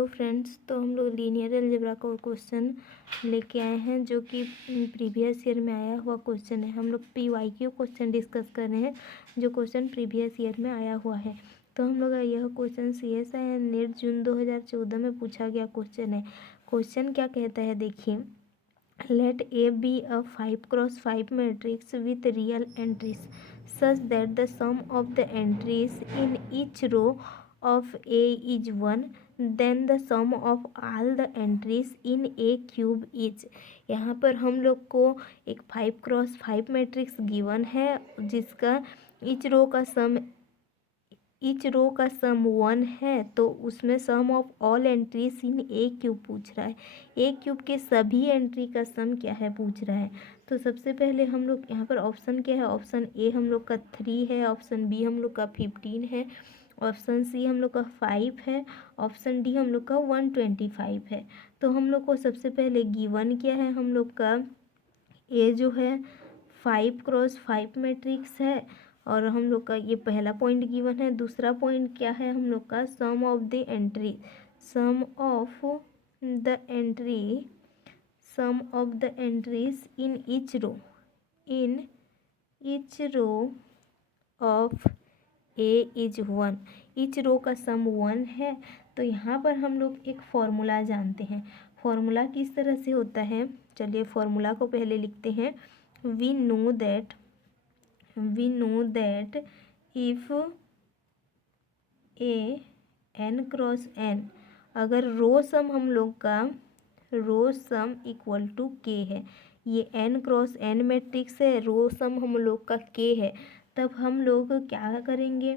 Hello friends, तो हम लोग लीनियर अलजेब्रा का क्वेश्चन लेके आए हैं जो कि प्रीवियस ईयर में आया हुआ क्वेश्चन है। हम लोग PYQ क्वेश्चन डिस्कस कर रहे हैं जो क्वेश्चन प्रीवियस ईयर में आया हुआ है। तो हम लोग यह क्वेश्चन CSI नेट जून 2014 में पूछा गया क्वेश्चन है। क्वेश्चन क्या कहता है देखिए, late A be a 5x5 matrix with real entries such that the sum of the entries in each row of A is 1, then the sum of all the entries in A cube is। यहाँ पर हम लोग को एक 5x5 matrix given है जिसका each row का sum 1 है, तो उसमें sum of all entries in a cube पूछ रहा है। ए क्यूब के सभी एंट्री का सम क्या है पूछ रहा है। तो सबसे पहले हम लोग यहाँ पर ऑप्शन क्या है, ऑप्शन ए हम लोग का 3 है, ऑप्शन बी हम लोग का 15 है, ऑप्शन सी हम लोग का 5 है, ऑप्शन डी हम लोग का 125 है। तो हम लोग को सबसे पहले गिवन क्या है, हम लोग का ए जो है 5x5 मैट्रिक्स है और हम लोग का ये पहला पॉइंट गिवन है। दूसरा पॉइंट क्या है, हम लोग का sum of the entries in each row of a is 1। Each row का सम 1 है। तो यहाँ पर हम लोग एक फॉर्मूला जानते हैं। फॉर्मूला किस तरह से होता है, चलिए फॉर्मूला को पहले लिखते हैं। We know that if A n cross n, अगर रो सम हम लोग का row sum equal to k है, ये n क्रॉस n मैट्रिक्स है, रो सम हम लोग का k है, तब हम लोग क्या करेंगे,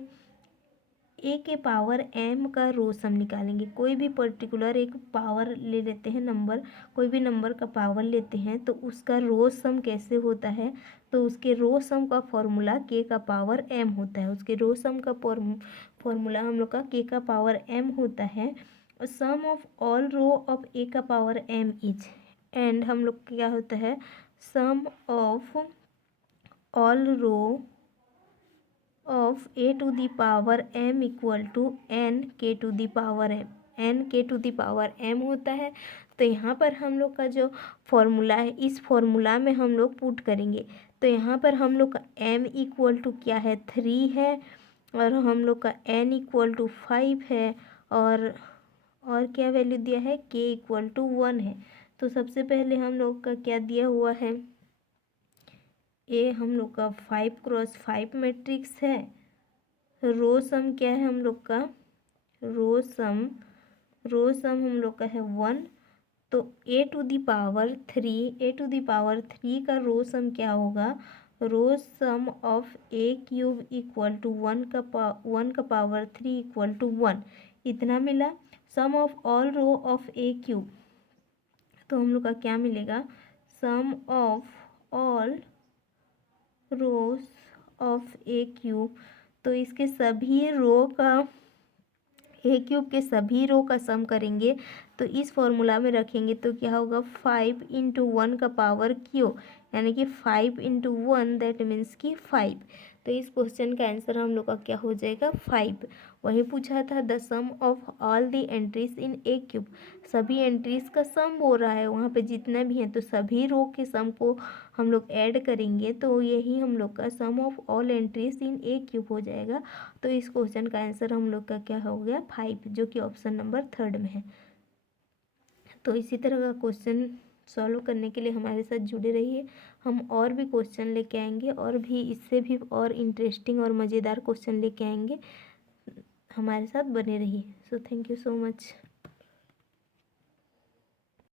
ए के पावर m का रो सम निकालेंगे। कोई भी पर्टिकुलर एक पावर ले लेते हैं, नंबर, कोई भी नंबर का पावर लेते हैं तो उसका रो सम कैसे होता है, तो उसके रो सम का फॉर्मूला k का पावर m होता है। उसके रो सम का फॉर्मूला हम लोग का k का पावर m होता है। Sum of all row of a का पावर m इज, एंड हम लोग क्या होता है, sum of all row of a to the power m equal to n k to the power m होता है। तो यहाँ पर हम लोग का जो फॉर्मूला है, इस फॉर्मूला में हम लोग पुट करेंगे। तो यहाँ पर हम लोग का m इक्वल टू क्या है, 3 है, और हम लोग का n इक्वल टू 5 है, और क्या वैल्यू दिया है, k इक्वल टू 1 है। तो सबसे पहले हम लोग का क्या दिया हुआ है, ए हम लोग का 5x5 मैट्रिक्स है। रो सम क्या है हम लोग का, रो सम हम लोग का है 1। तो a टू दी पावर 3 का रो सम क्या होगा, row sum of a cube equal to 1 का पावर 3 इक्वल टू 1, इतना मिला। Sum of all row of a cube, तो हम लोग का क्या मिलेगा, sum of all rows of a cube. तो इसके सभी रो का, ए क्यूब के सभी रो का सम करेंगे तो इस फॉर्मूला में रखेंगे तो क्या होगा, 5 इंटू 1 का पावर क्यू, यानी कि 5 इंटू 1 दैट मीन्स कि 5। तो इस क्वेश्चन का आंसर हम लोग का क्या हो जाएगा, 5। वही पूछा था the sum of all the entries in a cube, सभी एंट्रीज का सम हो रहा है वहाँ पे जितना भी है, तो सभी रो के सम को हम लोग ऐड करेंगे तो यही हम लोग का sum of all entries in a cube हो जाएगा। तो इस क्वेश्चन का आंसर हम लोग का क्या हो गया, 5, जो कि ऑप्शन नंबर 3 में है। तो इसी तरह का क्वेश्चन सॉल्व करने के लिए हमारे साथ जुड़े रहिए। हम और भी क्वेश्चन लेके आएंगे, और भी इससे भी और इंटरेस्टिंग और मज़ेदार क्वेश्चन लेके आएंगे। हमारे साथ बने रहिए। So thank you so much.